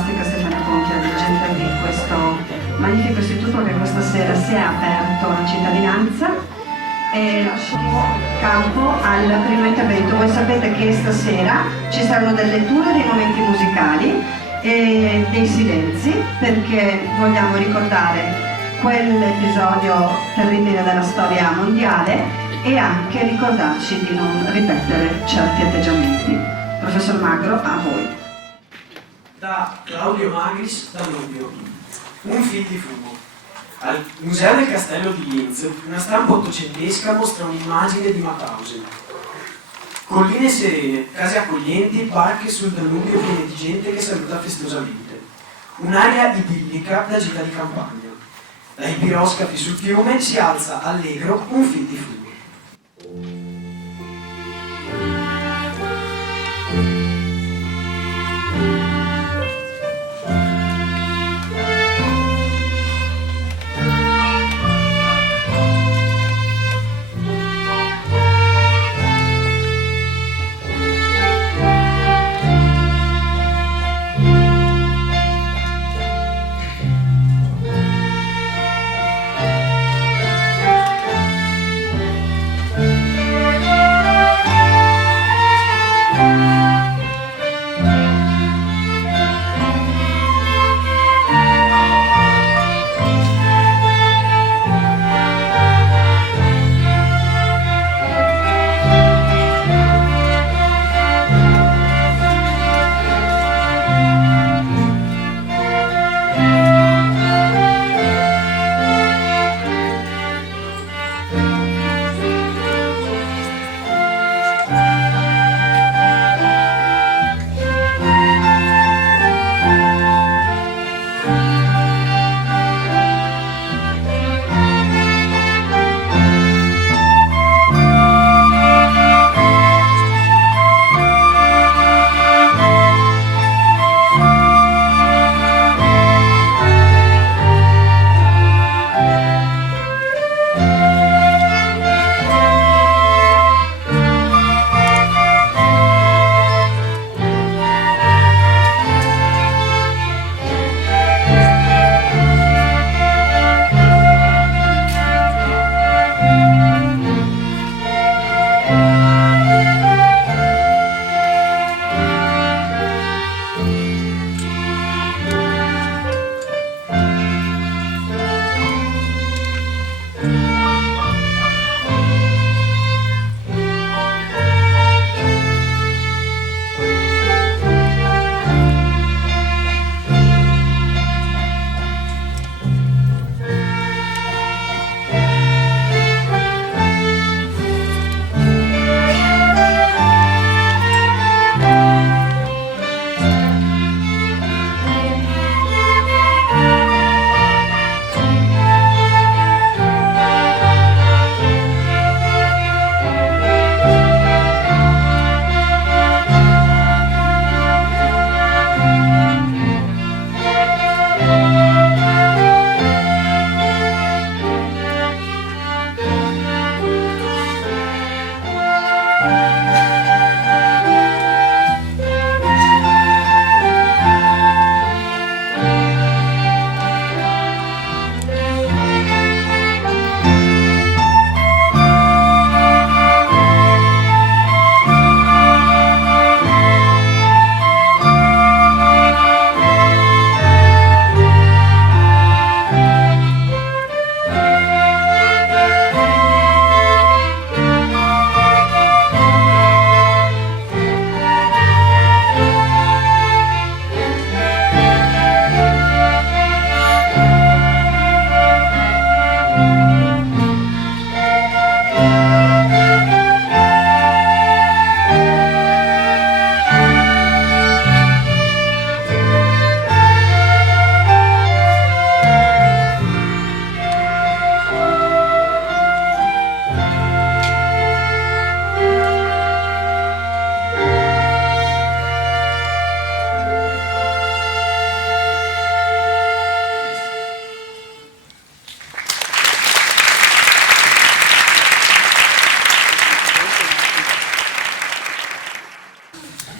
scolastica Stefania Conchi, la dirigente di questo magnifico istituto che questa sera si è aperto alla cittadinanza, e lascio campo al primo intervento. Voi sapete che stasera ci saranno delle letture, dei momenti musicali e dei silenzi, perché vogliamo ricordare quell'episodio terribile della storia mondiale e anche ricordarci di non ripetere certi atteggiamenti. Professor Magro, a voi. Da Claudio Magris, da Danubio. Un fil di fumo. Al Museo del Castello di Linz, una stampa ottocentesca mostra un'immagine di Mauthausen. Colline serene, case accoglienti, barche sul Danubio piene di gente che saluta festosamente. Un'aria idillica da gita di campagna. Dai piroscafi sul fiume si alza allegro un fil di fumo.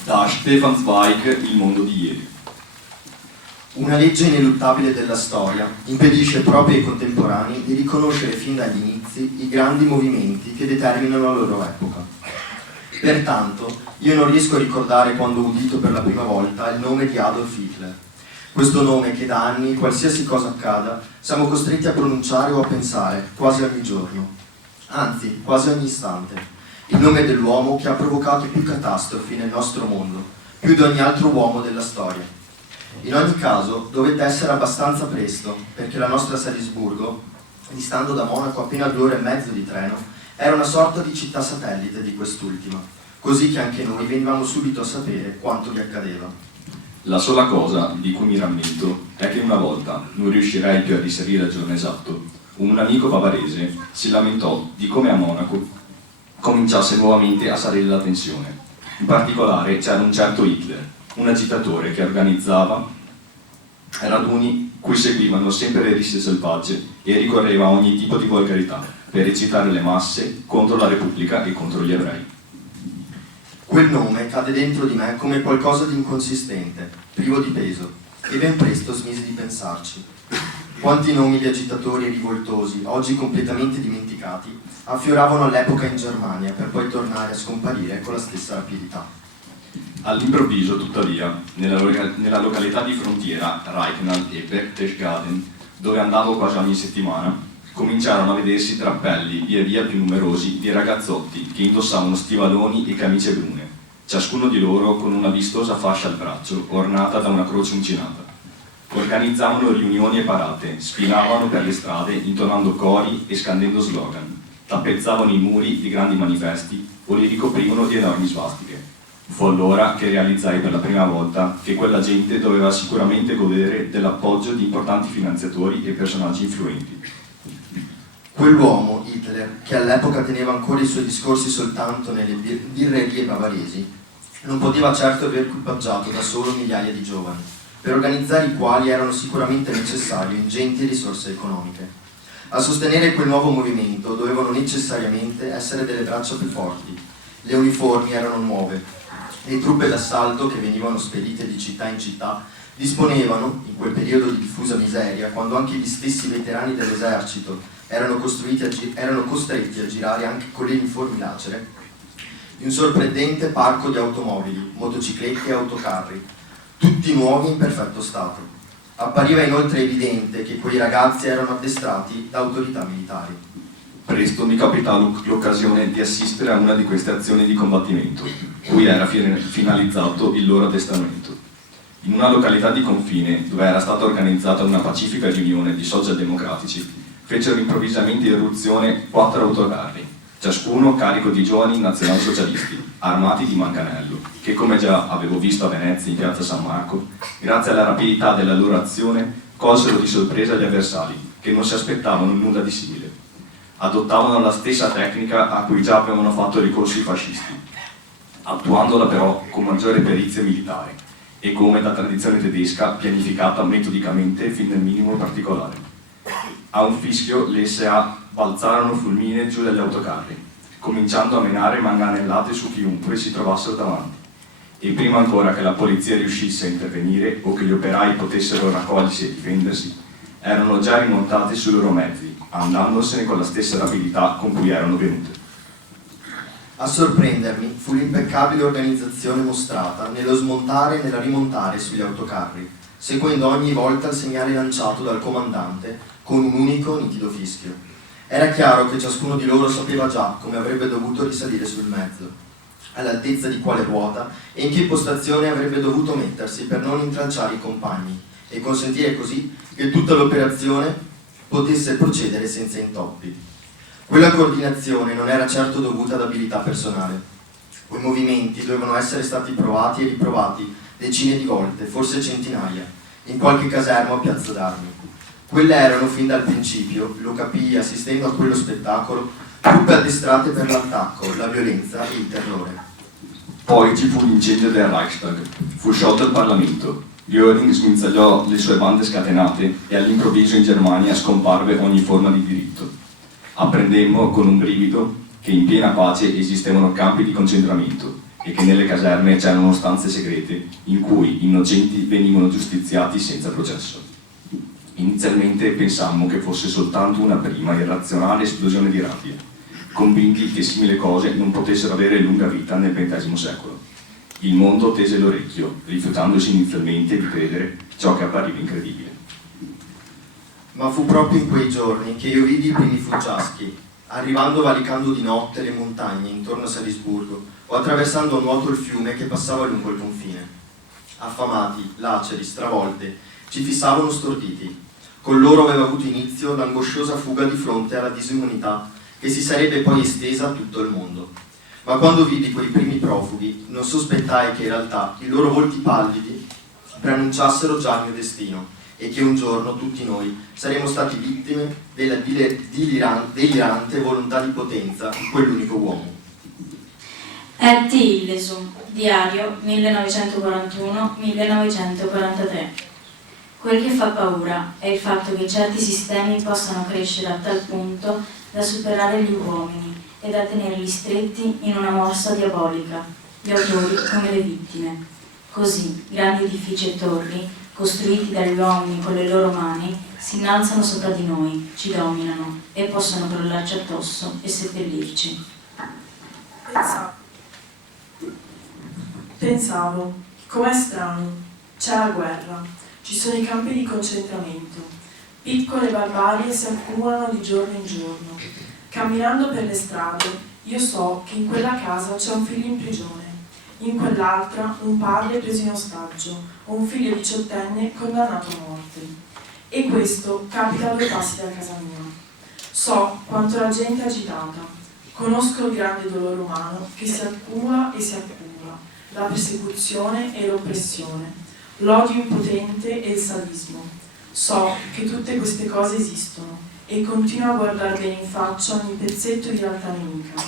Da Stefan Zweig, Il mondo di ieri. Una legge ineluttabile della storia impedisce proprio ai contemporanei di riconoscere fin dagli inizi i grandi movimenti che determinano la loro epoca. Pertanto, io non riesco a ricordare quando ho udito per la prima volta il nome di Adolf Hitler. Questo nome che da anni, qualsiasi cosa accada, siamo costretti a pronunciare o a pensare quasi ogni giorno, anzi quasi ogni istante. Il nome dell'uomo che ha provocato più catastrofi nel nostro mondo, più di ogni altro uomo della storia. In ogni caso, dovette essere abbastanza presto, perché la nostra Salisburgo, distando da Monaco appena 2 ore e mezzo di treno, era una sorta di città satellite di quest'ultima, così che anche noi venivamo subito a sapere quanto gli accadeva. La sola cosa di cui mi rammento è che una volta, non riuscirei più a risalire al giorno esatto, un amico bavarese si lamentò di come a Monaco cominciasse nuovamente a salire la tensione. In particolare c'era un certo Hitler, un agitatore che organizzava raduni cui seguivano sempre le risse selvagge e ricorreva a ogni tipo di volgarità per eccitare le masse contro la Repubblica e contro gli ebrei. Quel nome cade dentro di me come qualcosa di inconsistente, privo di peso, e ben presto smisi di pensarci. Quanti nomi di agitatori e rivoltosi, oggi completamente dimenticati, affioravano all'epoca in Germania per poi tornare a scomparire con la stessa rapidità. All'improvviso, tuttavia, nella località di frontiera Reichenau e Berchtesgaden, dove andavo quasi ogni settimana, cominciarono a vedersi drappelli via via più numerosi di ragazzotti che indossavano stivaloni e camicie brune, ciascuno di loro con una vistosa fascia al braccio ornata da una croce uncinata. Organizzavano riunioni e parate, sfilavano per le strade intonando cori e scandendo slogan, tappezzavano i muri di grandi manifesti o li ricoprivano di enormi svastiche. Fu allora che realizzai per la prima volta che quella gente doveva sicuramente godere dell'appoggio di importanti finanziatori e personaggi influenti. Quell'uomo, Hitler, che all'epoca teneva ancora i suoi discorsi soltanto nelle birrerie bavaresi, non poteva certo aver equipaggiato da solo migliaia di giovani, per organizzare i quali erano sicuramente necessarie ingenti risorse economiche. A sostenere quel nuovo movimento dovevano necessariamente essere delle braccia più forti. Le uniformi erano nuove, le truppe d'assalto che venivano spedite di città in città disponevano, in quel periodo di diffusa miseria, quando anche gli stessi veterani dell'esercito erano costretti a girare anche con le uniformi lacere, di un sorprendente parco di automobili, motociclette e autocarri, tutti nuovi in perfetto stato. Appariva inoltre evidente che quei ragazzi erano addestrati da autorità militari. Presto mi capitò l'occasione di assistere a una di queste azioni di combattimento, cui era finalizzato il loro addestramento. In una località di confine, dove era stata organizzata una pacifica riunione di socialdemocratici, fecero improvvisamente irruzione 4 autocarri, ciascuno carico di giovani nazionalsocialisti, armati di manganello, che come già avevo visto a Venezia in piazza San Marco, grazie alla rapidità della loro azione, colsero di sorpresa gli avversari, che non si aspettavano nulla di simile. Adottavano la stessa tecnica a cui già avevano fatto ricorso i fascisti, attuandola però con maggiore perizia militare e come da tradizione tedesca pianificata metodicamente fin nel minimo particolare. A un fischio le SA balzarono fulmine giù dagli autocarri, cominciando a menare manganellate su chiunque si trovassero davanti. E prima ancora che la polizia riuscisse a intervenire o che gli operai potessero raccogliersi e difendersi, erano già rimontati sui loro mezzi, andandosene con la stessa rapidità con cui erano venute. A sorprendermi fu l'impeccabile organizzazione mostrata nello smontare e nella rimontare sugli autocarri, seguendo ogni volta il segnale lanciato dal comandante con un unico nitido fischio. Era chiaro che ciascuno di loro sapeva già come avrebbe dovuto risalire sul mezzo, all'altezza di quale ruota e in che postazione avrebbe dovuto mettersi per non intralciare i compagni e consentire così che tutta l'operazione potesse procedere senza intoppi. Quella coordinazione non era certo dovuta ad abilità personale. Quei movimenti dovevano essere stati provati e riprovati decine di volte, forse centinaia, in qualche caserma o piazza d'armi. Quelle erano fin dal principio, lo capii assistendo a quello spettacolo, truppe addestrate per l'attacco, la violenza e il terrore. Poi ci fu l'incendio del Reichstag, fu sciolto il Parlamento, Göring sguinzagliò le sue bande scatenate e all'improvviso in Germania scomparve ogni forma di diritto. Apprendemmo con un brivido che in piena pace esistevano campi di concentramento e che nelle caserme c'erano stanze segrete in cui innocenti venivano giustiziati senza processo. Inizialmente pensammo che fosse soltanto una prima irrazionale esplosione di rabbia, convinti che simili cose non potessero avere lunga vita nel XX secolo. Il mondo tese l'orecchio, rifiutandosi inizialmente di credere ciò che appariva incredibile. Ma fu proprio in quei giorni che io vidi i primi fuggiaschi, arrivando valicando di notte le montagne intorno a Salisburgo o attraversando a nuoto il fiume che passava lungo il confine. Affamati, laceri, stravolti, ci fissavano storditi. Con loro aveva avuto inizio l'angosciosa fuga di fronte alla disumanità che si sarebbe poi estesa a tutto il mondo. Ma quando vidi quei primi profughi, non sospettai che in realtà i loro volti pallidi preannunciassero già il mio destino e che un giorno tutti noi saremmo stati vittime della delirante volontà di potenza di quell'unico uomo. Et Illesum, diario 1941-1943. Quel che fa paura è il fatto che certi sistemi possano crescere a tal punto da superare gli uomini e da tenerli stretti in una morsa diabolica, gli autori come le vittime. Così, grandi edifici e torri, costruiti dagli uomini con le loro mani, si innalzano sopra di noi, ci dominano e possono crollarci addosso e seppellirci. Pensavo, com'è strano, c'è la guerra, ci sono i campi di concentramento, piccole barbarie si accumulano di giorno in giorno. Camminando per le strade, io so che in quella casa c'è un figlio in prigione, in quell'altra un padre preso in ostaggio o un figlio diciottenne condannato a morte. E questo capita a 2 passi da casa mia. So quanto la gente è agitata, conosco il grande dolore umano che si accumula e si accumula, la persecuzione e l'oppressione, l'odio impotente e il sadismo. So che tutte queste cose esistono e continuo a guardare bene in faccia ogni pezzetto di realtà nemica.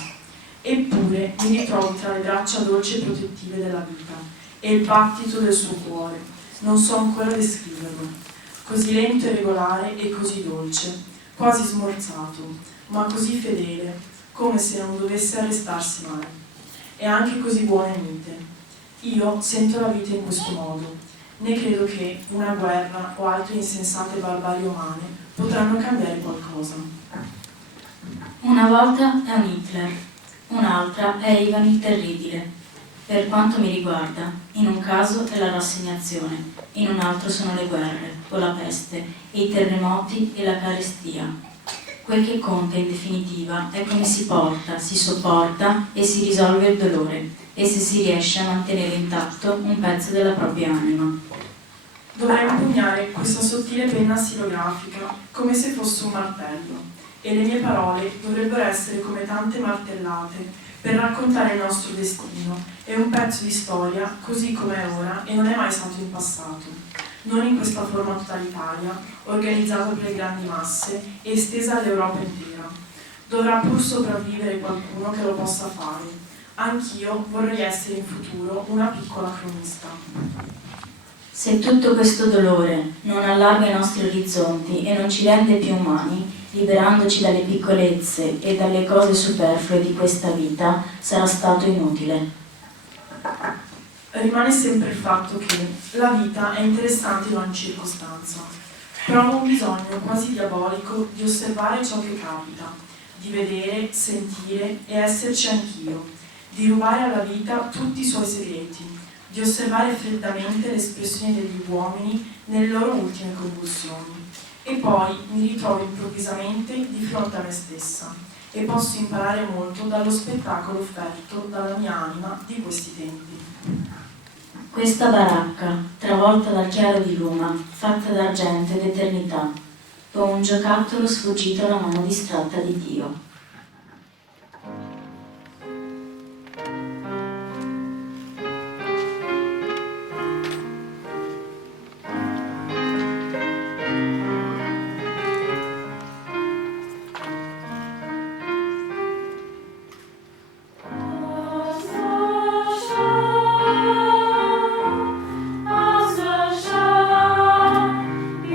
Eppure mi ritrovo tra le braccia dolci e protettive della vita e il battito del suo cuore. Non so ancora descriverlo. Così lento e regolare e così dolce, quasi smorzato, ma così fedele, come se non dovesse arrestarsi mai. E anche così buono e mite. Io sento la vita in questo modo. Né credo che una guerra o altre insensate barbarie umane potranno cambiare qualcosa. Una volta è un Hitler, un'altra è Ivan il Terribile. Per quanto mi riguarda, in un caso è la rassegnazione, in un altro sono le guerre, o la peste, e i terremoti e la carestia. Quel che conta in definitiva è come si porta, si sopporta e si risolve il dolore, e se si riesce a mantenere intatto un pezzo della propria anima. Dovrei impugnare questa sottile penna stilografica come se fosse un martello, e le mie parole dovrebbero essere come tante martellate per raccontare il nostro destino e un pezzo di storia così come è ora e non è mai stato in passato, non in questa forma totalitaria, organizzata per le grandi masse e estesa all'Europa intera. Dovrà pur sopravvivere qualcuno che lo possa fare. Anch'io vorrei essere in futuro una piccola cronista. Se tutto questo dolore non allarga i nostri orizzonti e non ci rende più umani, liberandoci dalle piccolezze e dalle cose superflue di questa vita, sarà stato inutile. Rimane sempre il fatto che la vita è interessante in ogni circostanza. Provo un bisogno quasi diabolico di osservare ciò che capita, di vedere, sentire e esserci anch'io, di rubare alla vita tutti i suoi segreti, di osservare freddamente le espressioni degli uomini nelle loro ultime convulsioni. E poi mi ritrovo improvvisamente di fronte a me stessa e posso imparare molto dallo spettacolo offerto dalla mia anima di questi tempi. Questa baracca, travolta dal chiaro di luna, fatta d'argento ed eternità, come un giocattolo sfuggito alla mano distratta di Dio. Io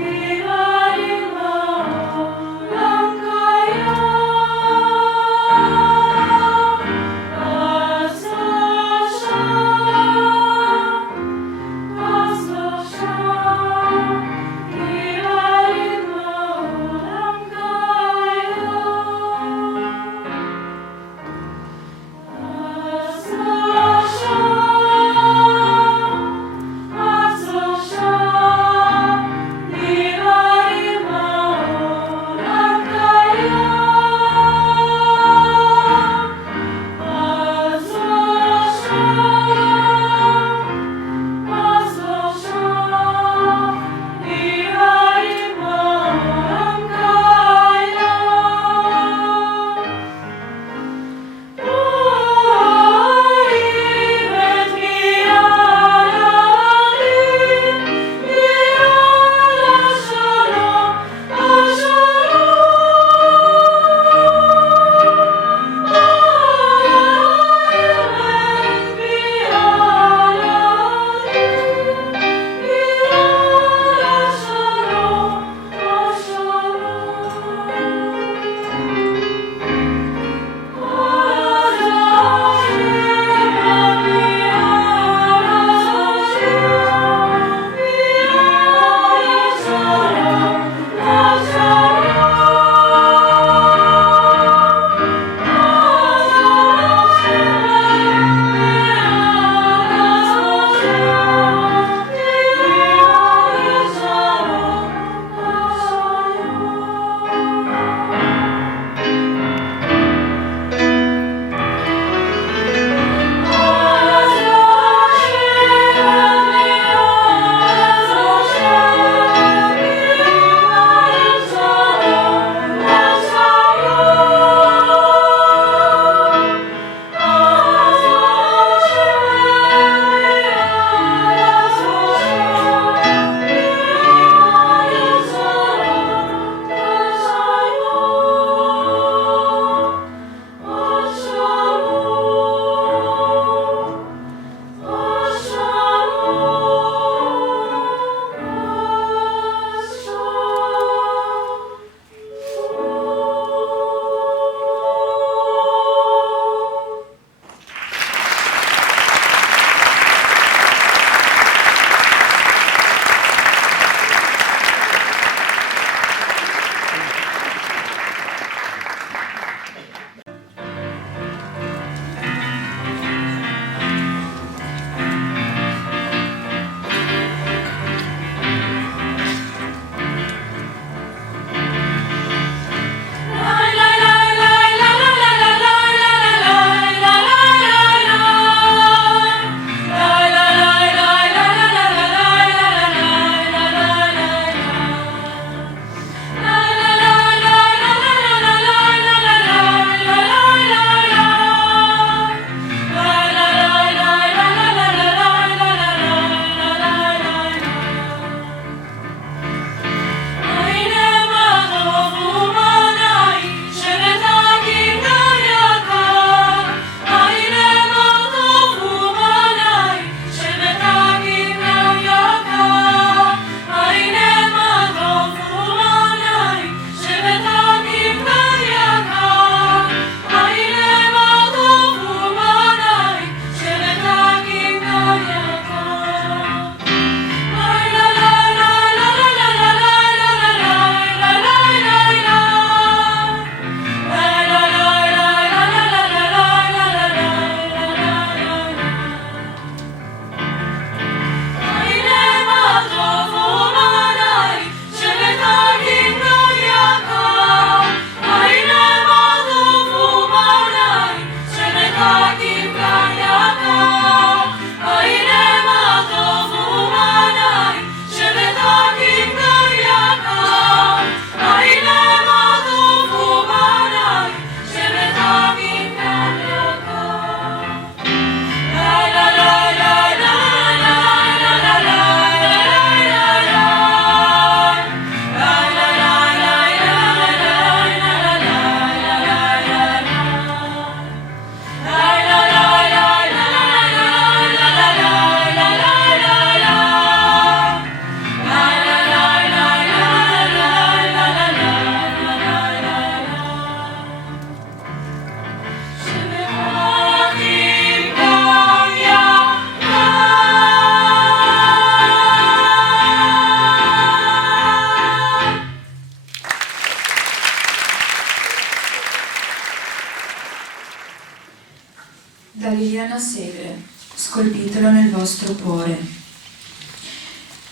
Da Liliana Segre, scolpitelo nel vostro cuore.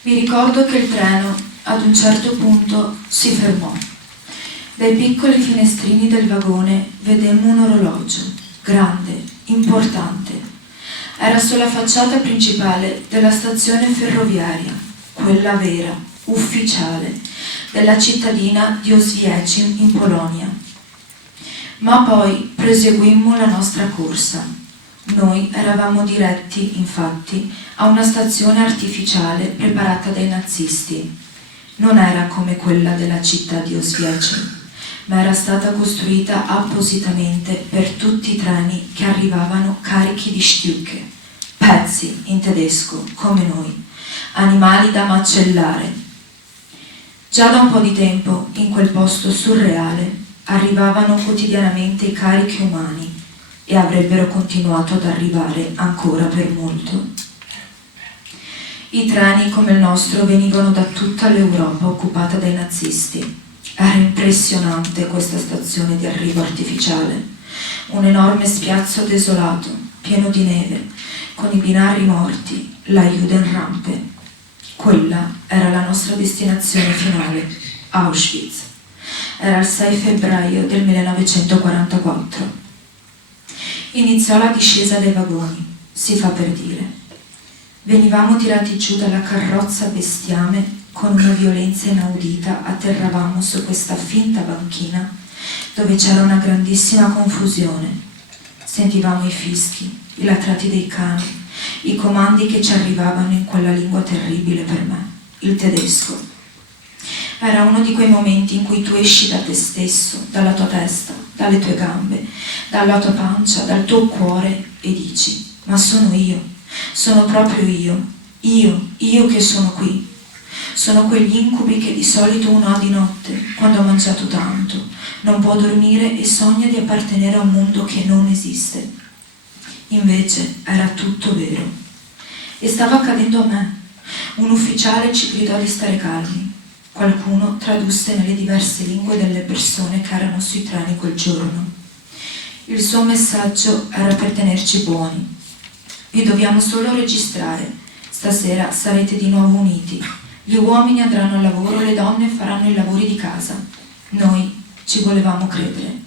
Mi ricordo che il treno ad un certo punto si fermò. Dai piccoli finestrini del vagone vedemmo un orologio, grande, importante. Era sulla facciata principale della stazione ferroviaria, quella vera, ufficiale, della cittadina di Oswiecim in Polonia. Ma poi proseguimmo la nostra corsa. Noi eravamo diretti, infatti, a una stazione artificiale preparata dai nazisti. Non era come quella della città di Oswiecim, ma era stata costruita appositamente per tutti i treni che arrivavano carichi di Stücke, pezzi in tedesco, come noi, animali da macellare. Già da un po' di tempo, in quel posto surreale, arrivavano quotidianamente i carichi umani e avrebbero continuato ad arrivare ancora per molto. I treni come il nostro venivano da tutta l'Europa occupata dai nazisti. Era impressionante questa stazione di arrivo artificiale, un enorme spiazzo desolato, pieno di neve, con i binari morti, la Judenrampe. Quella era la nostra destinazione finale, Auschwitz. Era il 6 febbraio del 1944. Iniziò la discesa dai vagoni, si fa per dire. Venivamo tirati giù dalla carrozza bestiame. Con una violenza inaudita atterravamo su questa finta banchina dove c'era una grandissima confusione. Sentivamo i fischi, i latrati dei cani, i comandi che ci arrivavano in quella lingua terribile per me, il tedesco. Era uno di quei momenti in cui tu esci da te stesso, dalla tua testa, dalle tue gambe, dalla tua pancia, dal tuo cuore e dici: ma sono io, sono proprio io che sono qui. Sono quegli incubi che di solito uno ha di notte, quando ha mangiato tanto, non può dormire e sogna di appartenere a un mondo che non esiste. Invece era tutto vero. E stava accadendo a me. Un ufficiale ci gridò di stare calmi. Qualcuno tradusse nelle diverse lingue delle persone che erano sui treni quel giorno. Il suo messaggio era per tenerci buoni. Vi dobbiamo solo registrare. Stasera sarete di nuovo uniti. Gli uomini andranno al lavoro, le donne faranno i lavori di casa. Noi ci volevamo credere.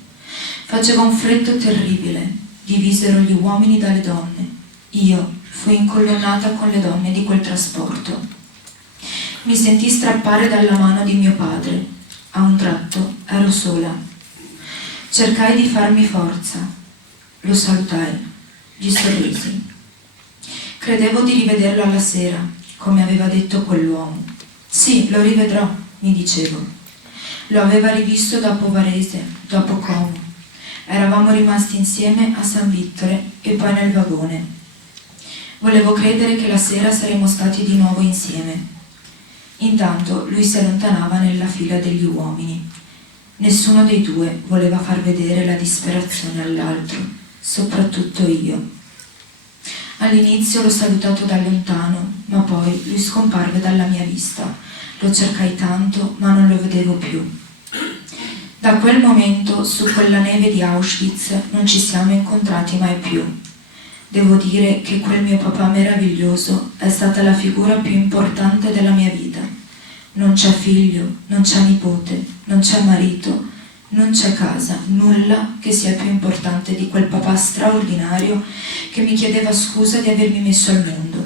Faceva un freddo terribile. Divisero gli uomini dalle donne. Io fui incolonnata con le donne di quel trasporto. Mi sentii strappare dalla mano di mio padre. A un tratto ero sola. Cercai di farmi forza. Lo salutai. Gli sorrisi. Credevo di rivederlo alla sera, come aveva detto quell'uomo. Sì, lo rivedrò, mi dicevo. Lo aveva rivisto dopo Varese, dopo Como. Eravamo rimasti insieme a San Vittore e poi nel vagone. Volevo credere che la sera saremmo stati di nuovo insieme. Intanto lui si allontanava nella fila degli uomini. Nessuno dei due voleva far vedere la disperazione all'altro, soprattutto io. All'inizio l'ho salutato da lontano, ma poi lui scomparve dalla mia vista. Lo cercai tanto, ma non lo vedevo più. Da quel momento, su quella neve di Auschwitz, non ci siamo incontrati mai più. Devo dire che quel mio papà meraviglioso è stata la figura più importante della mia vita. Non c'è figlio, non c'è nipote, non c'è marito, non c'è casa, nulla che sia più importante di quel papà straordinario che mi chiedeva scusa di avermi messo al mondo.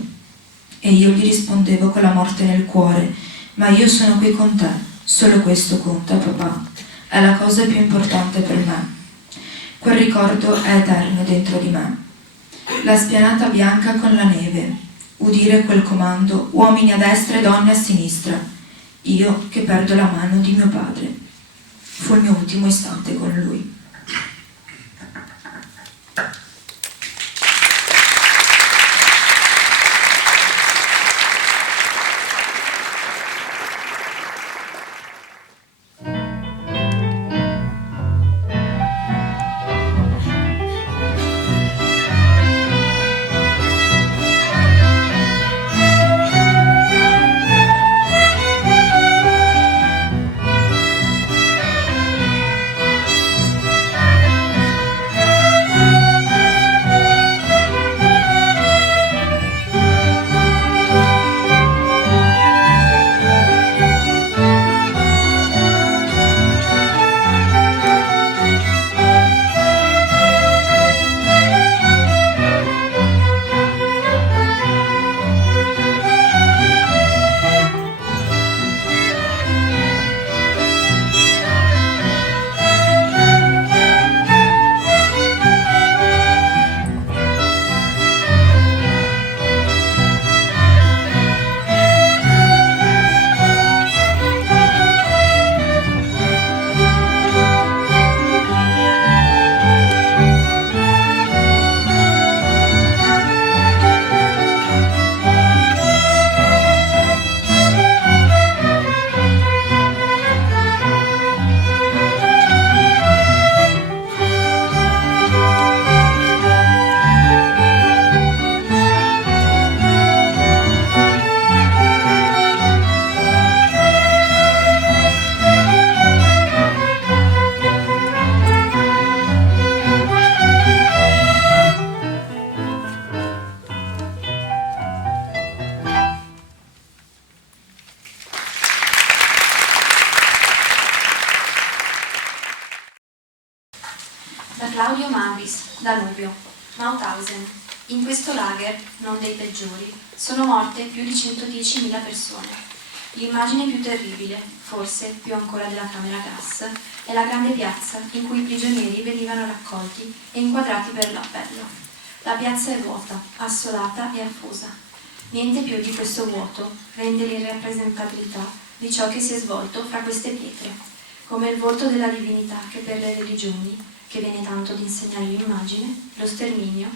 E io gli rispondevo con la morte nel cuore: ma io sono qui con te, solo questo conta, papà. È la cosa più importante per me. Quel ricordo è eterno dentro di me. La spianata bianca con la neve, udire quel comando: uomini a destra e donne a sinistra. Io che perdo la mano di mio padre. Fu il mio ultimo istante con lui. Da Claudio Magris, Danubio, Mauthausen. In questo lager, non dei peggiori, sono morte più di 110.000 persone. L'immagine più terribile, forse più ancora della camera gas, è la grande piazza in cui i prigionieri venivano raccolti e inquadrati per l'appello. La piazza è vuota, assolata e affosa. Niente più di questo vuoto rende l'irrappresentabilità di ciò che si è svolto fra queste pietre, come il volto della divinità che per le religioni, che viene tanto ad insegnare l'immagine, lo sterminio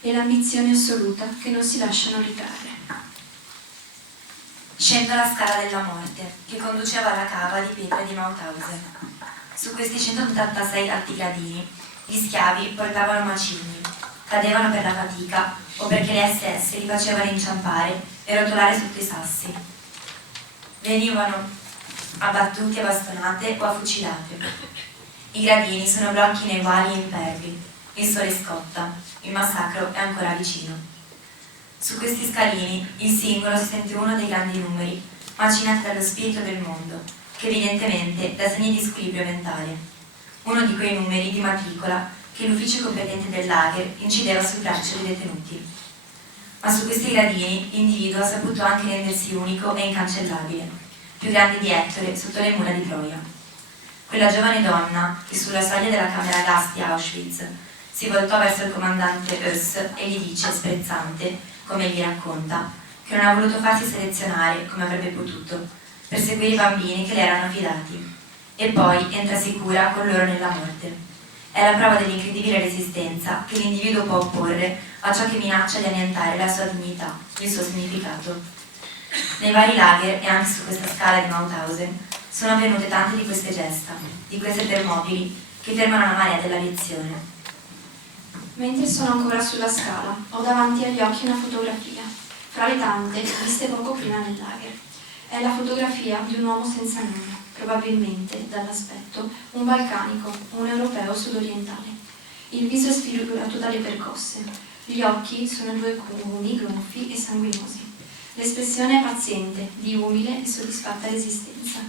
e l'ambizione assoluta che non si lasciano ritrarre. Scendo la scala della morte, che conduceva alla cava di pietra di Mauthausen. Su questi 186 alti gradini, gli schiavi portavano macigni, cadevano per la fatica o perché le SS li facevano inciampare e rotolare sotto i sassi. Venivano abbattuti a bastonate o a fucilate. I gradini sono blocchi ineguali e impervi. Il sole scotta, il massacro è ancora vicino. Su questi scalini il singolo si sente uno dei grandi numeri, macinati dallo spirito del mondo, che evidentemente dà segni di squilibrio mentale. Uno di quei numeri di matricola che l'ufficio competente del lager incideva sul braccio dei detenuti. Ma su questi gradini l'individuo ha saputo anche rendersi unico e incancellabile, più grande di Ettore sotto le mura di Troia. Quella giovane donna che sulla soglia della camera gas di Auschwitz si voltò verso il comandante Höss e gli dice, sprezzante, come gli racconta, che non ha voluto farsi selezionare, come avrebbe potuto, per seguire i bambini che le erano affidati, e poi entra sicura con loro nella morte. È la prova dell'incredibile resistenza che l'individuo può opporre a ciò che minaccia di annientare la sua dignità, il suo significato. Nei vari lager e anche su questa scala di Mauthausen sono avvenute tante di queste gesta, di queste termopili che fermano la marea della lezione. Mentre sono ancora sulla scala, ho davanti agli occhi una fotografia, fra le tante viste poco prima nel lager. È la fotografia di un uomo senza nome, probabilmente, dall'aspetto, un balcanico, un europeo sudorientale. Il viso è sfigurato dalle percosse, gli occhi sono due cuni gonfi e sanguinosi. L'espressione è paziente, di umile e soddisfatta resistenza.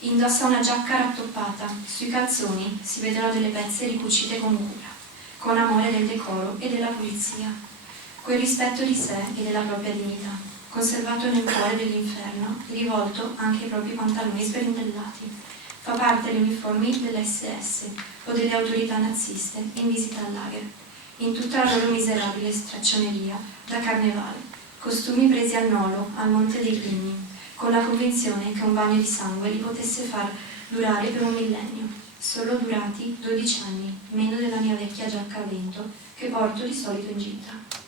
Indossa una giacca rattoppata, sui calzoni si vedono delle pezze ricucite con cura, con amore del decoro e della pulizia, quel rispetto di sé e della propria dignità, conservato nel cuore dell'inferno e rivolto anche ai propri pantaloni sberindellati. Fa parte degli uniformi dell'SS o delle autorità naziste in visita al lager, in tutta la loro miserabile straccioneria da carnevale, costumi presi al nolo al Monte dei Cligni, con la convinzione che un bagno di sangue li potesse far durare per un millennio. Solo durati 12 anni, meno della mia vecchia giacca a vento che porto di solito in gita.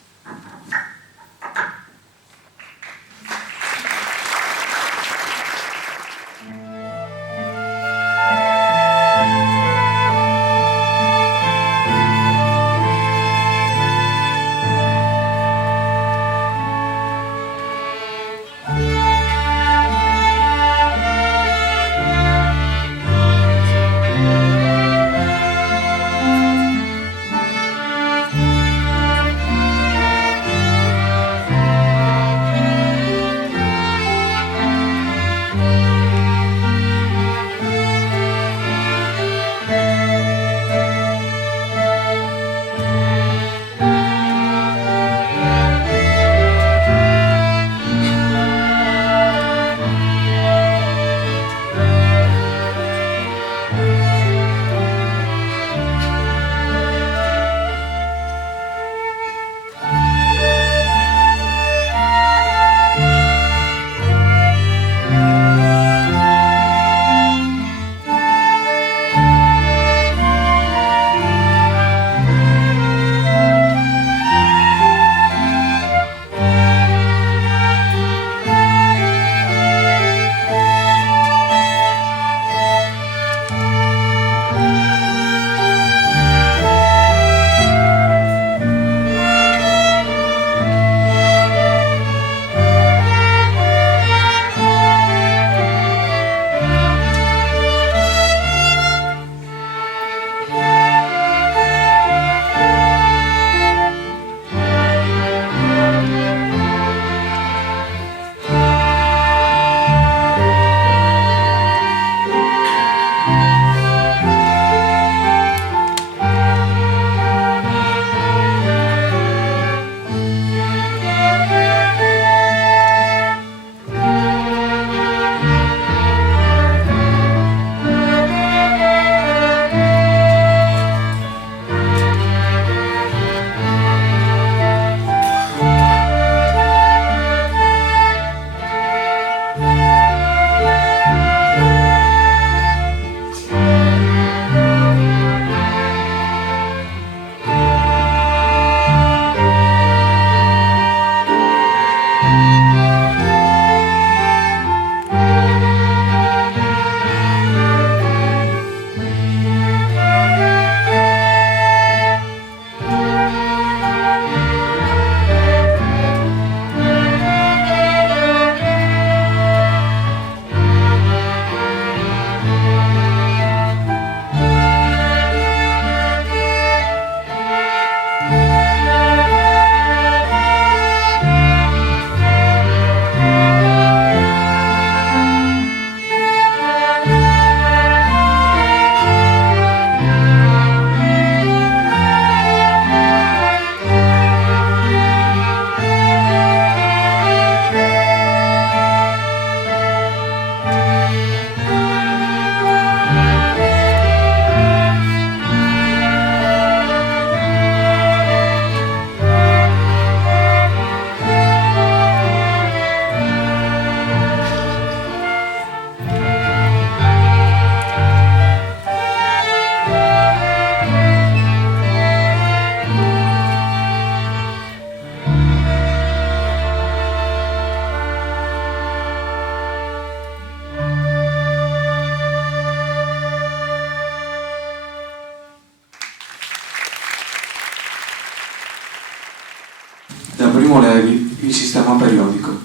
Massimo Levi, Il sistema periodico.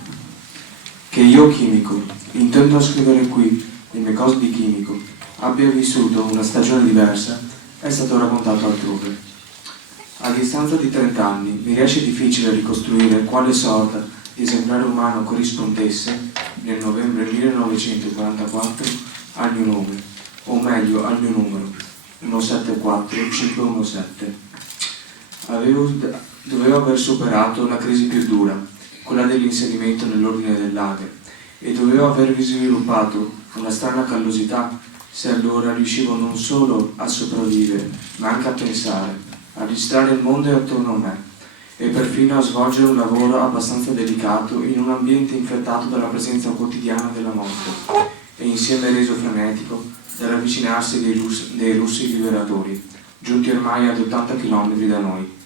Che io, chimico, intendo a scrivere qui le mie cose di chimico, abbia vissuto una stagione diversa, è stato raccontato altrove. A distanza di 30 anni mi riesce difficile ricostruire quale sorta di esemplare umano corrispondesse, nel novembre 1944, al mio nome, o meglio al mio numero, 174517. Dovevo aver superato la crisi più dura, quella dell'inserimento nell'ordine del lager, e dovevo aver sviluppato una strana callosità se allora riuscivo non solo a sopravvivere, ma anche a pensare, a registrare il mondo attorno a me, e perfino a svolgere un lavoro abbastanza delicato in un ambiente infettato dalla presenza quotidiana della morte, e insieme reso frenetico dall'avvicinarsi dei russi liberatori, giunti ormai ad 80 km da noi.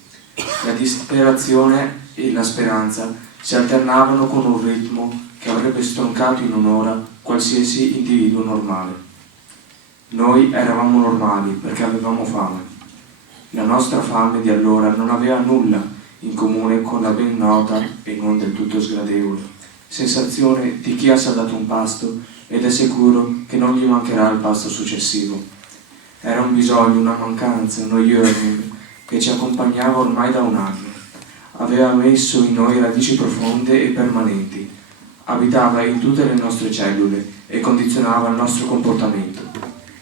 La disperazione e la speranza si alternavano con un ritmo che avrebbe stroncato in un'ora qualsiasi individuo normale. Noi eravamo normali perché avevamo fame. La nostra fame di allora non aveva nulla in comune con la ben nota e non del tutto sgradevole sensazione di chi ha saldato un pasto ed è sicuro che non gli mancherà il pasto successivo. Era un bisogno, una mancanza, uno yearning che ci accompagnava ormai da un anno. Aveva messo in noi radici profonde e permanenti, abitava in tutte le nostre cellule e condizionava il nostro comportamento.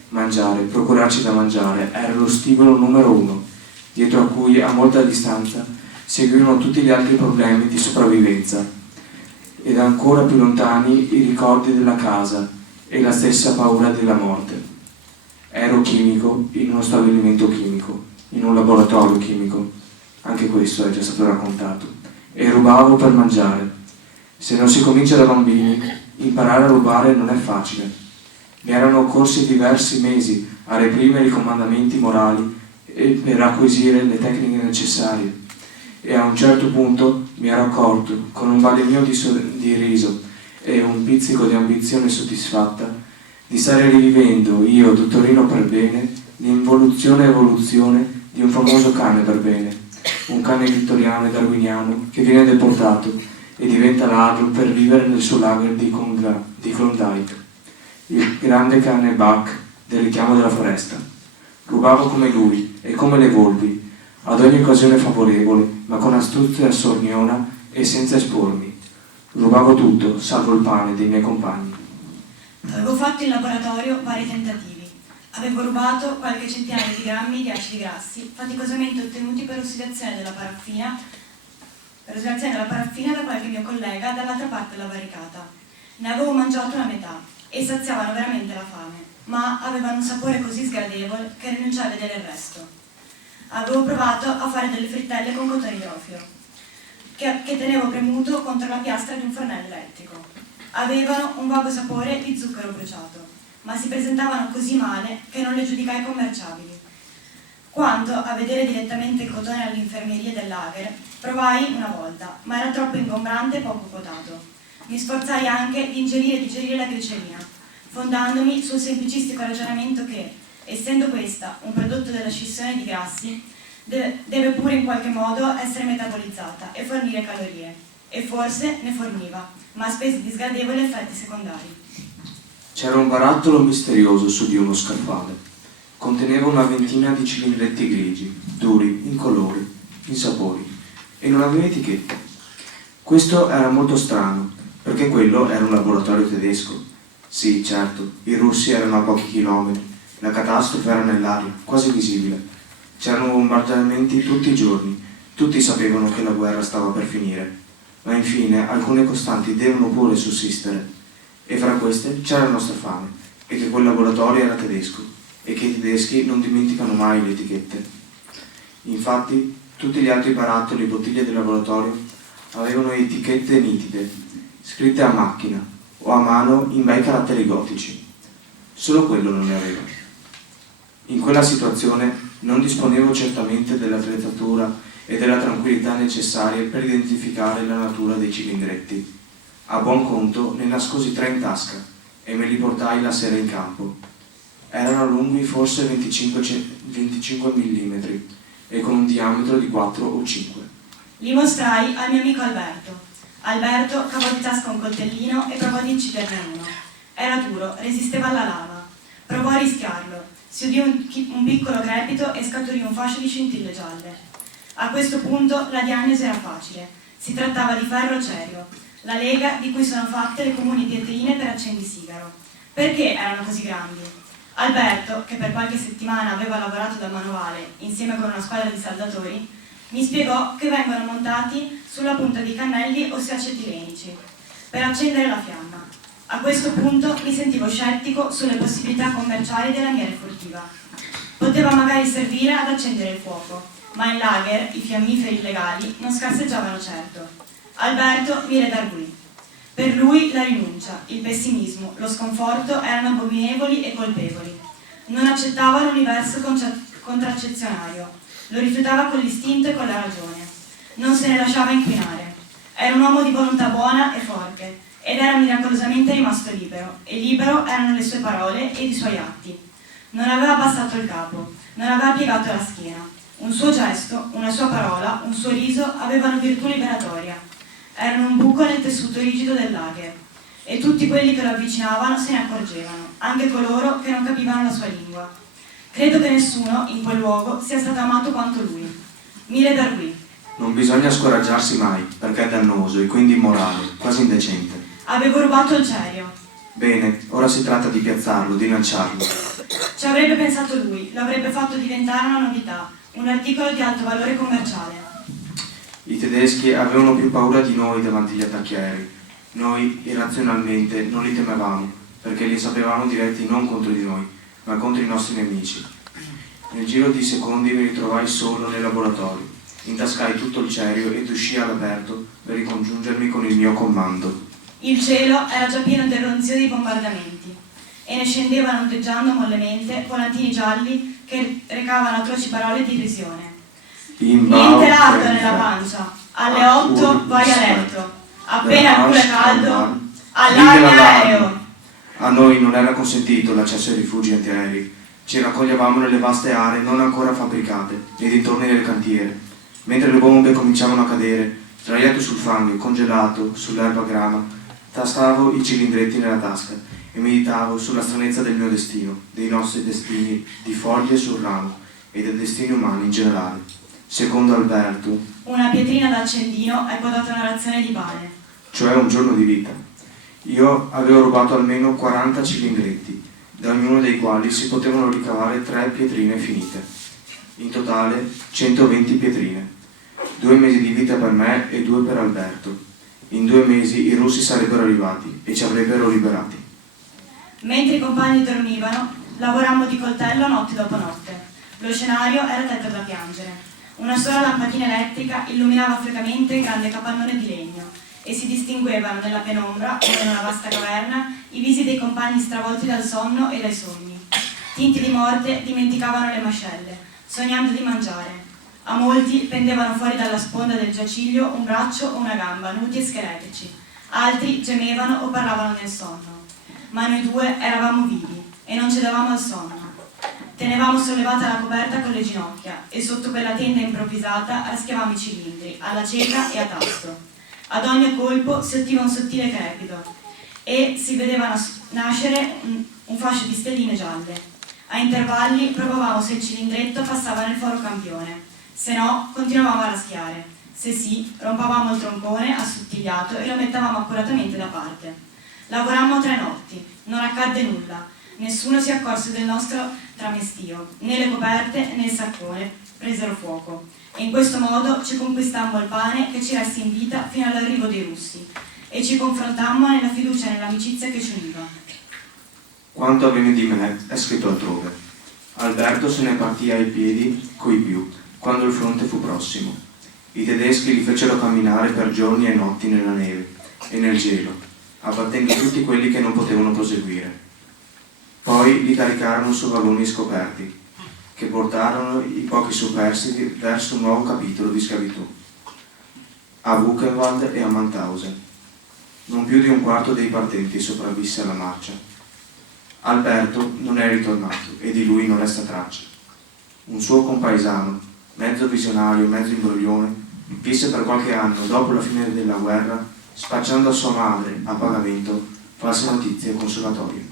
Mangiare, procurarci da mangiare, era lo stimolo numero uno, dietro a cui a molta distanza seguivano tutti gli altri problemi di sopravvivenza, ed ancora più lontani i ricordi della casa e la stessa paura della morte. Ero chimico in uno stabilimento chimico, in un laboratorio chimico, anche questo è già stato raccontato, e rubavo per mangiare. Se non si comincia da bambini, imparare a rubare non è facile. Mi erano occorsi diversi mesi a reprimere i comandamenti morali e per acquisire le tecniche necessarie, e a un certo punto mi ero accorto, con un balenio di riso e un pizzico di ambizione soddisfatta, di stare rivivendo, io, dottorino per bene, l'involuzione e evoluzione di un famoso cane per bene, un cane vittoriano e darwiniano che viene deportato e diventa ladro per vivere nel suo lager di Klondike, il grande cane Buck del richiamo della foresta. Rubavo come lui e come le volpi, ad ogni occasione favorevole, ma con astuzia sorniona e senza espormi. Rubavo tutto, salvo il pane dei miei compagni. Avevo fatto in laboratorio vari tentativi. Avevo rubato qualche centinaio di grammi di acidi grassi, faticosamente ottenuti per ossidazione della paraffina da qualche mio collega dall'altra parte della barricata. Ne avevo mangiato la metà e saziavano veramente la fame, ma avevano un sapore così sgradevole che rinunciai a vedere il resto. Avevo provato a fare delle frittelle con cotone idrofilo, che tenevo premuto contro la piastra di un fornello elettrico. Avevano un vago sapore di zucchero bruciato, ma si presentavano così male che non le giudicai commerciabili. Quanto a vedere direttamente il cotone all'infermeria del lager, provai una volta, ma era troppo ingombrante e poco quotato. Mi sforzai anche di ingerire e digerire la glicerina, fondandomi sul semplicistico ragionamento che, essendo questa un prodotto della scissione di grassi, deve pure in qualche modo essere metabolizzata e fornire calorie. E forse ne forniva, ma a spese di sgradevoli effetti secondari. C'era un barattolo misterioso su di uno scaffale. Conteneva una ventina di cilindretti grigi, duri, incolori, insapori, e non aveva etichetta. Questo era molto strano, perché quello era un laboratorio tedesco. Sì, certo, i russi erano a pochi chilometri, la catastrofe era nell'aria, quasi visibile. C'erano bombardamenti tutti i giorni, tutti sapevano che la guerra stava per finire, ma infine alcune costanti devono pure sussistere, e fra queste c'era la nostra fame, e che quel laboratorio era tedesco, e che i tedeschi non dimenticano mai le etichette. Infatti, tutti gli altri barattoli e bottiglie del laboratorio avevano etichette nitide, scritte a macchina o a mano in bei caratteri gotici. Solo quello non ne aveva. In quella situazione non disponevo certamente dell'attrezzatura e della tranquillità necessarie per identificare la natura dei cilindretti. A buon conto ne nascosi 3 in tasca e me li portai la sera in campo. Erano lunghi forse 25 mm e con un diametro di 4 o 5. Li mostrai al mio amico Alberto. Alberto cavò di tasca un coltellino e provò di inciderne uno. Era duro, resisteva alla lama. Provò a rischiarlo. Si udì un piccolo crepito e scaturì un fascio di scintille gialle. A questo punto la diagnosi era facile. Si trattava di ferro cerio, la lega di cui sono fatte le comuni pietrine per accendisigaro. Perché erano così grandi? Alberto, che per qualche settimana aveva lavorato da manovale insieme con una squadra di saldatori, mi spiegò che vengono montati sulla punta di cannelli ossiacetilenici per accendere la fiamma. A questo punto mi sentivo scettico sulle possibilità commerciali della mia refurtiva. Poteva magari servire ad accendere il fuoco, ma in lager i fiammiferi illegali non scarseggiavano certo. Alberto mi redarguì. Per lui la rinuncia, il pessimismo, lo sconforto erano abominevoli e colpevoli. Non accettava l'universo contraccezionario, lo rifiutava con l'istinto e con la ragione. Non se ne lasciava inquinare. Era un uomo di volontà buona e forte, ed era miracolosamente rimasto libero, e libero erano le sue parole ed i suoi atti. Non aveva abbassato il capo, non aveva piegato la schiena. Un suo gesto, una sua parola, un suo riso avevano virtù liberatoria. Erano un buco nel tessuto rigido del lager, e tutti quelli che lo avvicinavano se ne accorgevano, anche coloro che non capivano la sua lingua. Credo che nessuno in quel luogo sia stato amato quanto lui. Mi redarguì. Non bisogna scoraggiarsi mai, perché è dannoso e quindi immorale, quasi indecente. Avevo rubato il cerio. Bene, ora si tratta di piazzarlo, di lanciarlo. Ci avrebbe pensato lui, lo avrebbe fatto diventare una novità, un articolo di alto valore commerciale. I tedeschi avevano più paura di noi davanti agli attacchi aerei. Noi, irrazionalmente, non li temevamo, perché li sapevamo diretti non contro di noi, ma contro i nostri nemici. Nel giro di secondi mi ritrovai solo nel laboratorio. Intascai tutto il cerio ed uscii all'aperto per ricongiungermi con il mio comando. Il cielo era già pieno del ronzio dei bombardamenti e ne scendevano ondeggiando mollemente volantini gialli che recavano atroci parole di irrisione. Niente lardo nella pancia, alle 8 vai a letto, appena il culo è caldo, allarme aereo. A noi non era consentito l'accesso ai rifugi antiaerei. Ci raccoglievamo nelle vaste aree non ancora fabbricate, nei dintorni del cantiere. Mentre le bombe cominciavano a cadere, sdraiato sul fango, congelato, sull'erba grama, tastavo i cilindretti nella tasca e meditavo sulla stranezza del mio destino, dei nostri destini di foglie sul ramo e dei destini umani in generale. Secondo Alberto, una pietrina d'accendino è quotata una razione di pane. Cioè un giorno di vita. Io avevo rubato almeno 40 cilindretti, da ognuno dei quali si potevano ricavare 3 pietrine finite. In totale 120 pietrine. 2 mesi di vita per me e 2 per Alberto. In 2 mesi i russi sarebbero arrivati e ci avrebbero liberati. Mentre i compagni dormivano, lavorammo di coltello notte dopo notte. Lo scenario era tetto da piangere. Una sola lampadina elettrica illuminava fredamente il grande capannone di legno e si distinguevano nella penombra, come in una vasta caverna, i visi dei compagni stravolti dal sonno e dai sogni. Tinti di morte dimenticavano le mascelle, sognando di mangiare. A molti pendevano fuori dalla sponda del giaciglio un braccio o una gamba, nudi e scheletrici. Altri gemevano o parlavano nel sonno. Ma noi 2 eravamo vivi e non cedevamo al sonno. Tenevamo sollevata la coperta con le ginocchia e sotto quella tenda improvvisata raschiavamo i cilindri, alla cieca e a tasto. Ad ogni colpo si udiva un sottile crepito e si vedeva nascere un fascio di stelline gialle. A intervalli provavamo se il cilindretto passava nel foro campione. Se no, continuavamo a raschiare. Se sì, rompavamo il troncone assottigliato e lo mettavamo accuratamente da parte. Lavorammo 3 notti, non accadde nulla. Nessuno si accorse del nostro tramestio, né le coperte né il saccone presero fuoco. E in questo modo ci conquistammo il pane che ci resti in vita fino all'arrivo dei russi e ci confrontammo nella fiducia e nell'amicizia che ci univa. Quanto avvenne di me è scritto altrove. Alberto se ne partì ai piedi coi più, quando il fronte fu prossimo. I tedeschi li fecero camminare per giorni e notti nella neve e nel gelo, abbattendo tutti quelli che non potevano proseguire. Poi li caricarono su vagoni scoperti, che portarono i pochi superstiti verso un nuovo capitolo di schiavitù, a Buchenwald e a Mauthausen. Non più di un quarto dei partenti sopravvisse alla marcia. Alberto non è ritornato e di lui non resta traccia. Un suo compaesano, mezzo visionario, mezzo imbroglione, Visse per qualche anno dopo la fine della guerra, spacciando a sua madre, a pagamento, false notizie consolatorie.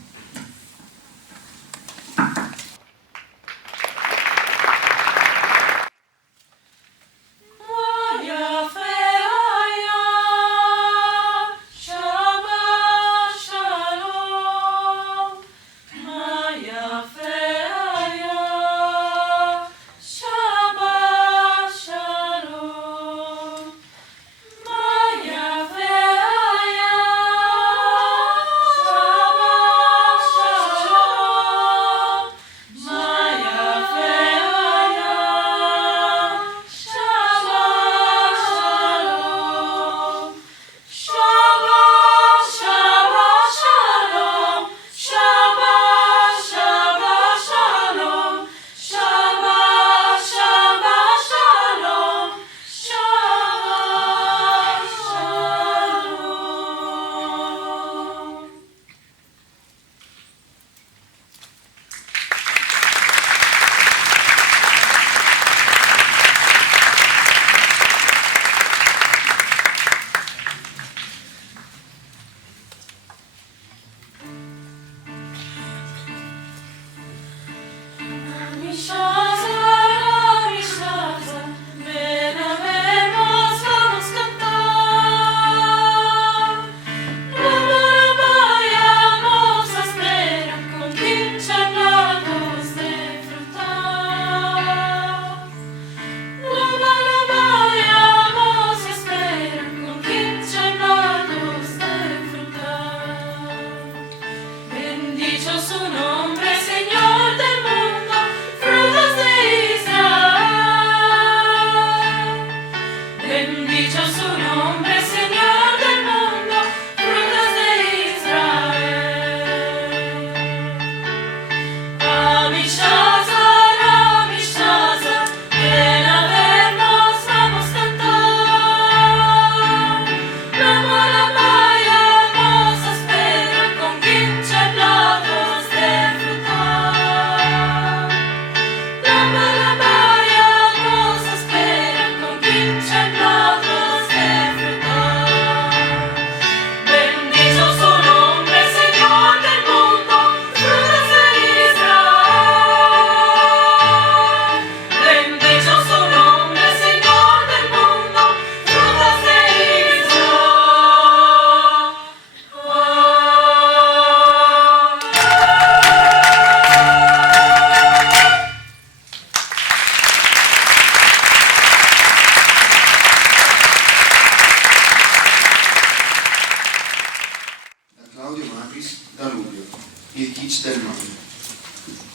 il kitsch del male.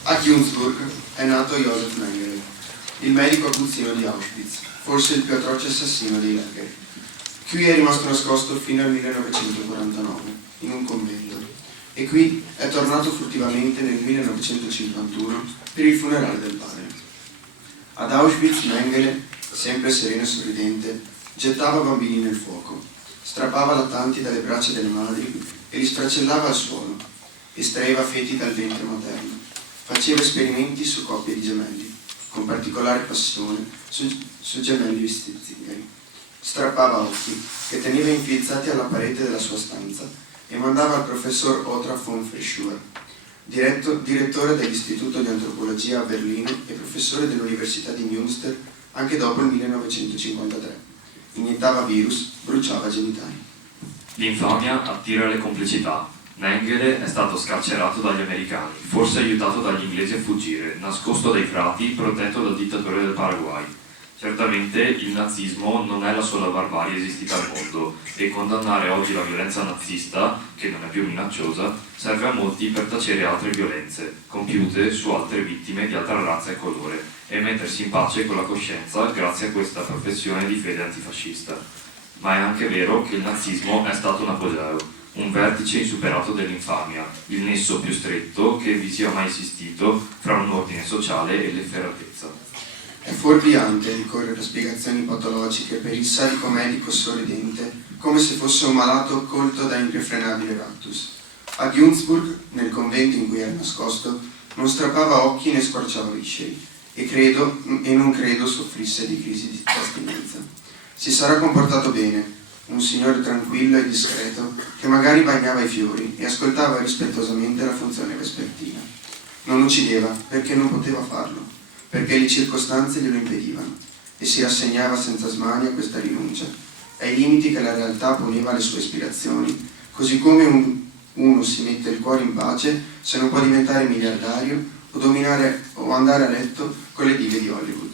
A Günzburg è nato Josef Mengele, il medico aguzzino di Auschwitz, forse il più atroce assassino dei lager. Qui è rimasto nascosto fino al 1949, in un convento, e qui è tornato furtivamente nel 1951 per il funerale del padre. Ad Auschwitz Mengele, sempre sereno e sorridente, gettava bambini nel fuoco, strappava lattanti dalle braccia delle madri e li sfracellava al suolo, estraeva feti dal ventre materno, faceva esperimenti su coppie di gemelli, con particolare passione su gemelli vestiti zingari. Strappava occhi che teneva infilzati alla parete della sua stanza e mandava al professor Otra von Freischur, direttore dell'Istituto di Antropologia a Berlino e professore dell'Università di Münster anche dopo il 1953. Iniettava virus, bruciava genitali. L'infamia attira le complicità. Mengele è stato scarcerato dagli americani, forse aiutato dagli inglesi a fuggire, nascosto dai frati, protetto dal dittatore del Paraguay. Certamente il nazismo non è la sola barbarie esistita al mondo e condannare oggi la violenza nazista, che non è più minacciosa, serve a molti per tacere altre violenze, compiute su altre vittime di altra razza e colore, e mettersi in pace con la coscienza grazie a questa professione di fede antifascista. Ma è anche vero che il nazismo è stato un apogeo, un vertice insuperato dell'infamia, il nesso più stretto che vi sia mai esistito fra un ordine sociale e l'efferatezza. È fuorviante ricorrere a spiegazioni patologiche per il sadico medico sorridente, come se fosse un malato colto da irrefrenabile raptus. A Günzburg, nel convento in cui era nascosto, non strappava occhi né squarciava visceri, e non credo soffrisse di crisi di astinenza. Si sarà comportato bene, un signore tranquillo e discreto che magari bagnava i fiori e ascoltava rispettosamente la funzione vespertina. Non uccideva perché non poteva farlo, perché le circostanze glielo impedivano, e si rassegnava senza smania a questa rinuncia, ai limiti che la realtà poneva alle sue ispirazioni, così come uno si mette il cuore in pace se non può diventare miliardario o andare a letto con le dighe di Hollywood.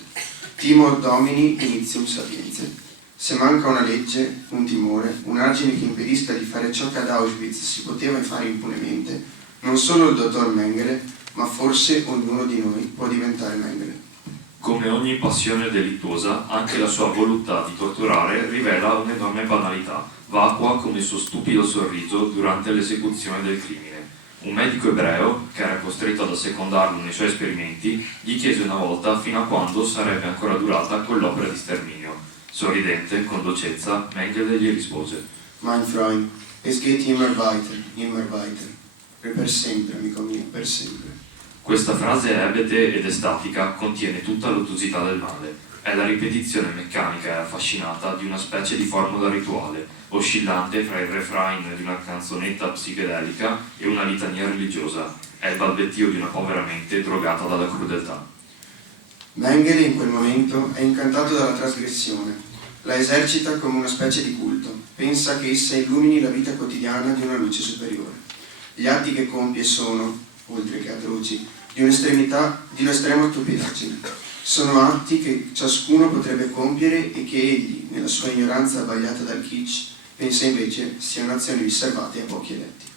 Timor domini initium sapienze. Se manca una legge, un timore, un argine che impedisca di fare ciò che ad Auschwitz si poteva fare impunemente, non solo il dottor Mengele, ma forse ognuno di noi può diventare Mengele. Come ogni passione delittuosa, anche la sua volontà di torturare rivela un'enorme banalità, vacua come il suo stupido sorriso durante l'esecuzione del crimine. Un medico ebreo, che era costretto ad assecondarlo nei suoi esperimenti, gli chiese una volta fino a quando sarebbe ancora durata quell'opera di sterminio. Sorridente, con dolcezza, Mengele gli rispose: Mein Freund, es geht immer weiter, immer weiter. Per sempre, amico mio, per sempre. Questa frase ebete ed estatica contiene tutta l'ottusità del male. È la ripetizione meccanica e affascinata di una specie di formula rituale, oscillante fra il refrain di una canzonetta psichedelica e una litania religiosa. È il balbettio di una povera mente drogata dalla crudeltà. Mengele in quel momento è incantato dalla trasgressione. La esercita come una specie di culto. Pensa che essa illumini la vita quotidiana di una luce superiore. Gli atti che compie sono, oltre che atroci, di un'estrema stupidaggine. Sono atti che ciascuno potrebbe compiere e che egli, nella sua ignoranza abbagliata dal kitsch, pensa invece siano azioni riservate a pochi eletti.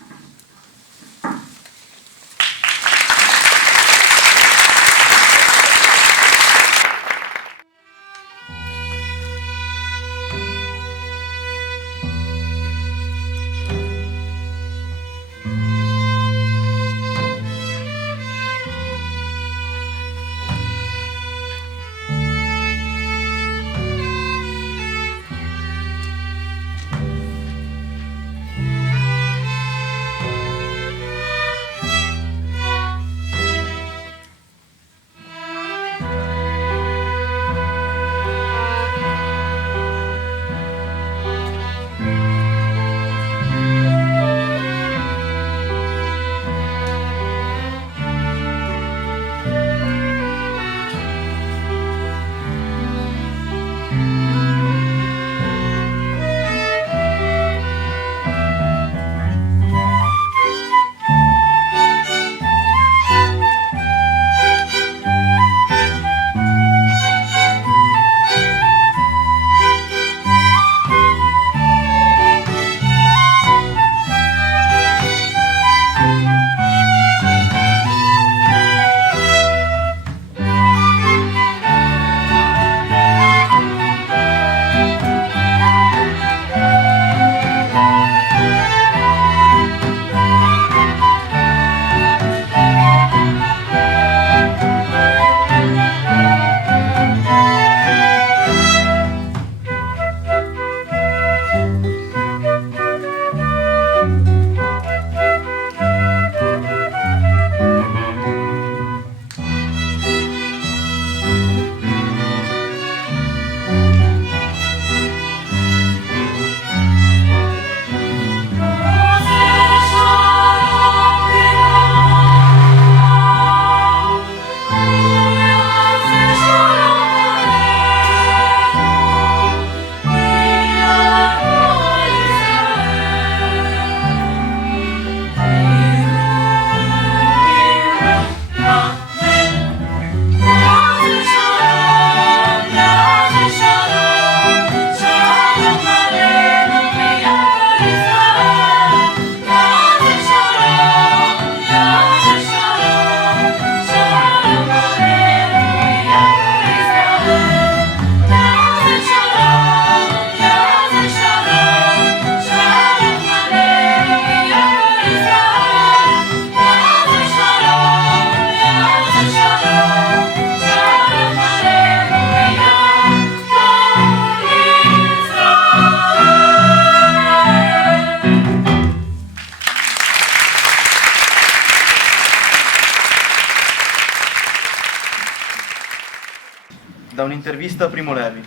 Da un'intervista a Primo Levi.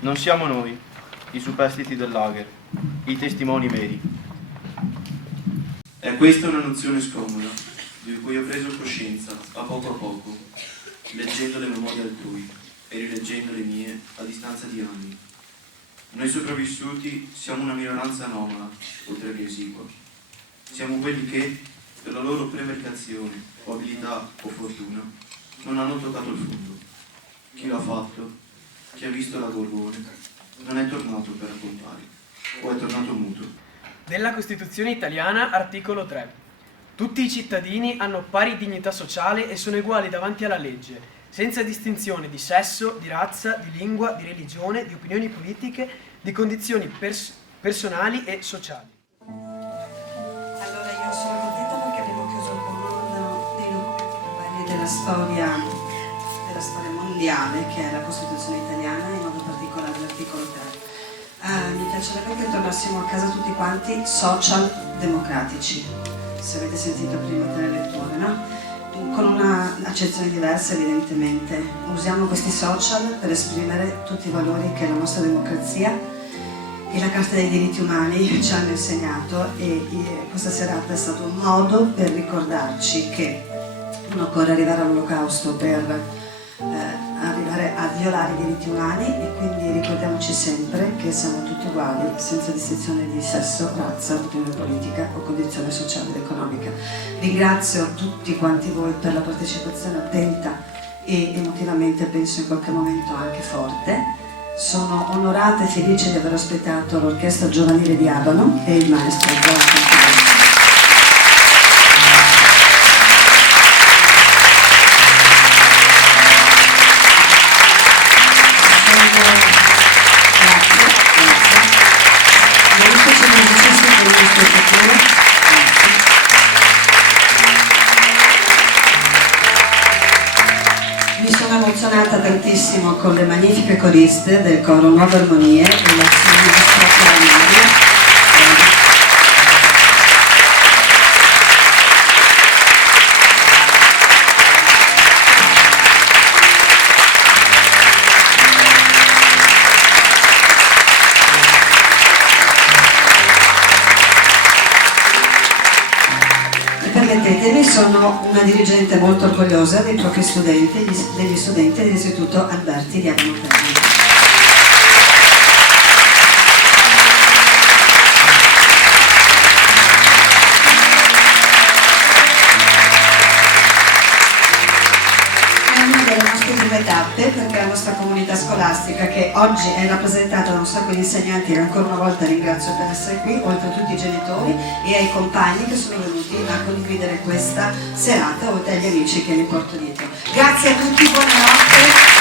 Non siamo noi, i superstiti del lager, i testimoni veri. È questa una nozione scomoda, di cui ho preso coscienza a poco, leggendo le memorie altrui e rileggendo le mie a distanza di anni. Noi sopravvissuti siamo una minoranza anomala, oltre che esigua. Siamo quelli che, per la loro prevaricazione o abilità o fortuna, non hanno toccato il fondo. Chi l'ha fatto, chi ha visto la Gorgone, non è tornato per raccontare, o è tornato muto. Della Costituzione italiana, articolo 3. Tutti i cittadini hanno pari dignità sociale e sono uguali davanti alla legge, senza distinzione di sesso, di razza, di lingua, di religione, di opinioni politiche, di condizioni personali e sociali. Allora io sono contenta perché abbiamo chiuso un po' uno dei documenti della storia mondiale, che è la Costituzione italiana, in modo particolare l'articolo 3. Mi piacerebbe che tornassimo a casa tutti quanti social democratici, se avete sentito prima delle letture, no? Con una accezione diversa evidentemente. Usiamo questi social per esprimere tutti i valori che la nostra democrazia e la Carta dei diritti umani ci hanno insegnato, e questa serata è stato un modo per ricordarci che non occorre arrivare all'olocausto per arrivare a violare i diritti umani, e quindi ricordiamoci sempre che siamo tutti uguali, senza distinzione di sesso, razza, opinione politica o condizione sociale ed economica. Ringrazio tutti quanti voi per la partecipazione attenta e emotivamente, penso in qualche momento anche forte. Sono onorata e felice di aver ospitato l'orchestra giovanile di Abano e il maestro Giorgio. Mi sono emozionata tantissimo con le magnifiche coriste del coro Nuove Armonie e l'azione di Strappiaria. Permettetemi, sono una dirigente molto orgogliosa dei propri studenti, degli studenti dell'Istituto Alberti di Abano Terme. È una delle nostre prime tappe, perché la nostra comunità scolastica, che oggi è rappresentata da un sacco di insegnanti, che ancora una volta ringrazio per essere qui, oltre a tutti i genitori e ai compagni che sono venuti a condividere questa serata, oltre agli amici che mi porto dietro. Grazie a tutti, buonanotte.